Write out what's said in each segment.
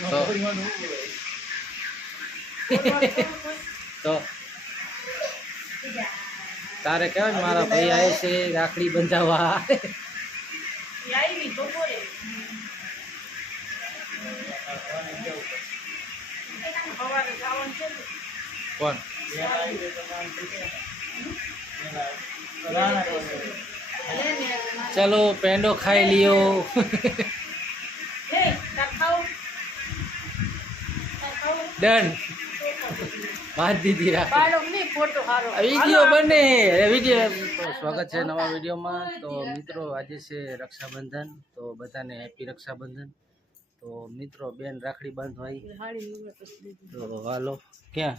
તો તો તારે કહેવાય ને, મારા ભાઈ આવે છે, રાખડી બંધાવવા કોણ? ચલો, પેંડો ખાઈ લ્યો. ડન વાત દીધી વીડિયો બને. વીડિયો સ્વાગત છે નવા વિડીયોમાં. તો મિત્રો આજે છે રક્ષાબંધન. તો બધાને હેપી રક્ષાબંધન. તો મિત્રો બેન રાખડી બાંધવાઈ તો હાલો ક્યાં?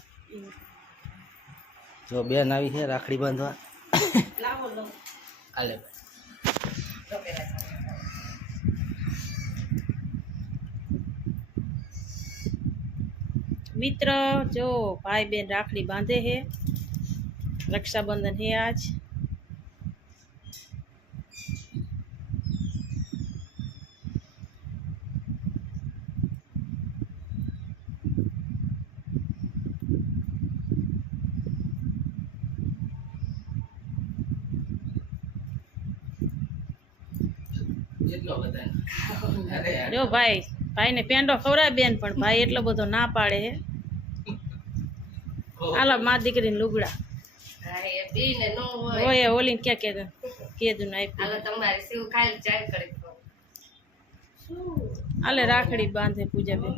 જો બેન આવી છે રાખડી બાંધવા. હાલે. મિત્ર જો ભાઈ બેન રાખડી બાંધે હે રક્ષાબંધન હે આજ. જો ભાઈ ભાઈને પેંડો ખવડાવે બેન પણ ભાઈ એટલો બધો ના પાડે હે. હાલો મા દીકરીને લુગડા. હોય. ઓલી ક્યાં કે કીધું ને આપ્યું આલે રાખડી બાંધે પૂજા બેન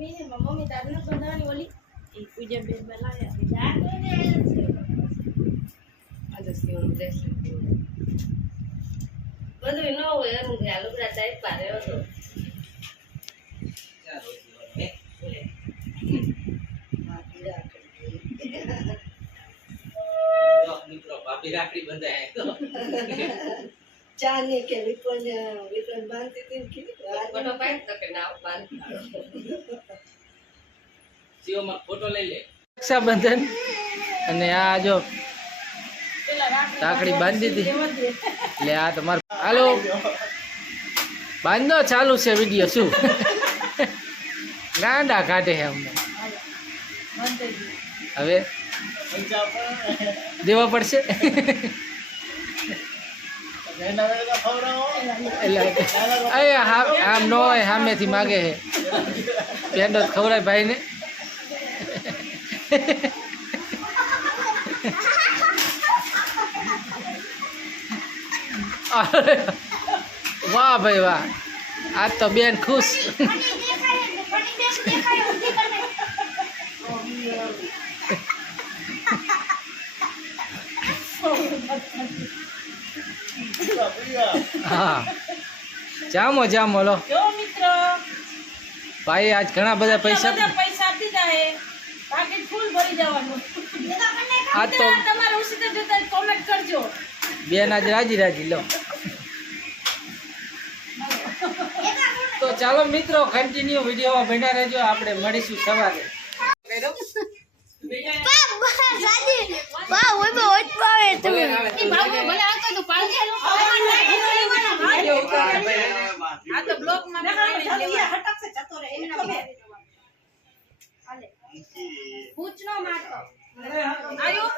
એ પૂજા બેન બધું ન હોય આ લુગડા ટાઈપા રહ્યો તો જો મિત્રો ભાભી રાખડી બંધાય તો. ચાને કે વિપણ વિપણ બાંધતી હતી કીધું? ફોટો પાડ તો કે ના બાંધી જીઓમાં ફોટો લઈ લે. રક્ષાબંધન અને આ જો રાખડી બાંધી દીધી એટલે આ તમારે હાલો. બાંધો ચાલુ છે વીડિયો શું? ગાંડા કાઢે છે અમને. હવે દેવા પડશે? એટલે આમ ન હોય, સામેથી માગે હે પેન્ડો ખવડાય ભાઈને. વાહ ભાઈ, વાહ. આજ તો બેન ખુશ. હા. જામો જામો લો. જો મિત્ર. ભાઈ આજ ઘણા બધા પૈસા પૈસા દીધા હે? પાકીટ ફૂલ ભરી જવાનું. આ તો તમારે ઉસીતે જોતા કોમેન્ટ કરજો. બેન આજ રાજી રાજી લો. તો ચાલો મિત્રો કન્ટિન્યુ વિડીયોમાં બન્યા રહેજો. આપણે મળીશું સવારે. આ તો બ્લોકમાં પૂછનો મારતો આયો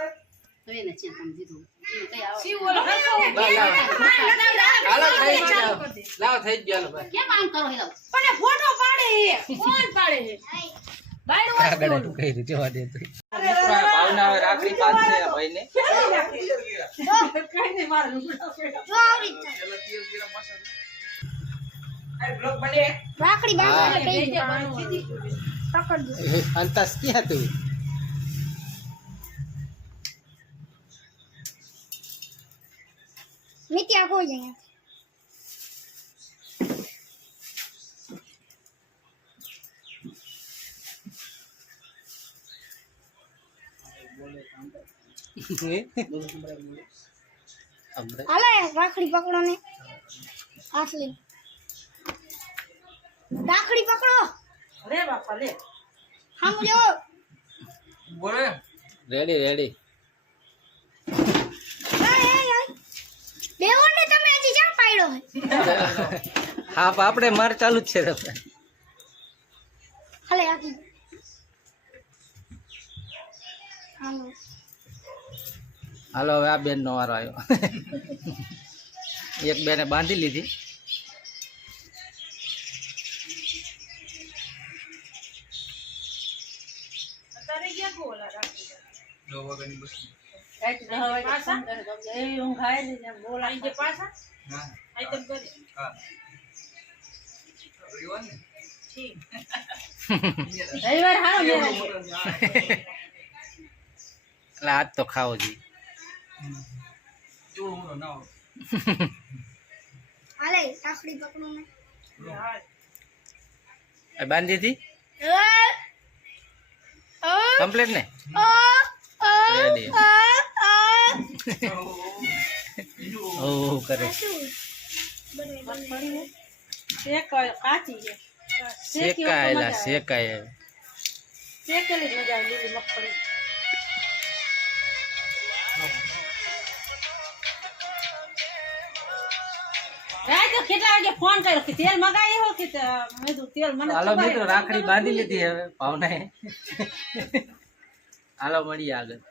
શિવ ઓલો હાલો થઈ ગયો. લાવો થઈ ગયો હાલો? ભાઈ પણ ફોટો પાડે હે કોણ પાડે એટલું કહી જવા દે તો. ભાવના હવે રાખડી બાંધશે આ ભાઈને રાખડી હા. બાંધવા પકડ અંતાસ ક્યાં તું મિત્યા કોઈ જાય હાલે રાખડી પકડો ને. આટલી. રાખડી પકડો. લે બાપા લે. સમજો રેડી રેડી. બેવો ને તમે હજી ક્યાં પાડ્યો હે આપણે માર ચાલુ જ છે હાલે આપી દો. હાલો હાલો હવે આ બેન નો વારો આવ્યો એક બેને બાંધી લીધી. રવિવાર હારો એટલે આજ તો ખાવો જોઈએ બાંધી હતી કમ્પ્લીટ ને. ઓ કરે. શેક શેકાયેલા. શેકેલી મજા લીલી મગફળી. તો કેટલા વાગે ફોન કર્યો? કે તેલ મગાવી હો કે મેં કીધું તેલ મને હાલો મિત્રો રાખડી બાંધી લીધી હવે ભાવના હાલો મળીએ આગળ.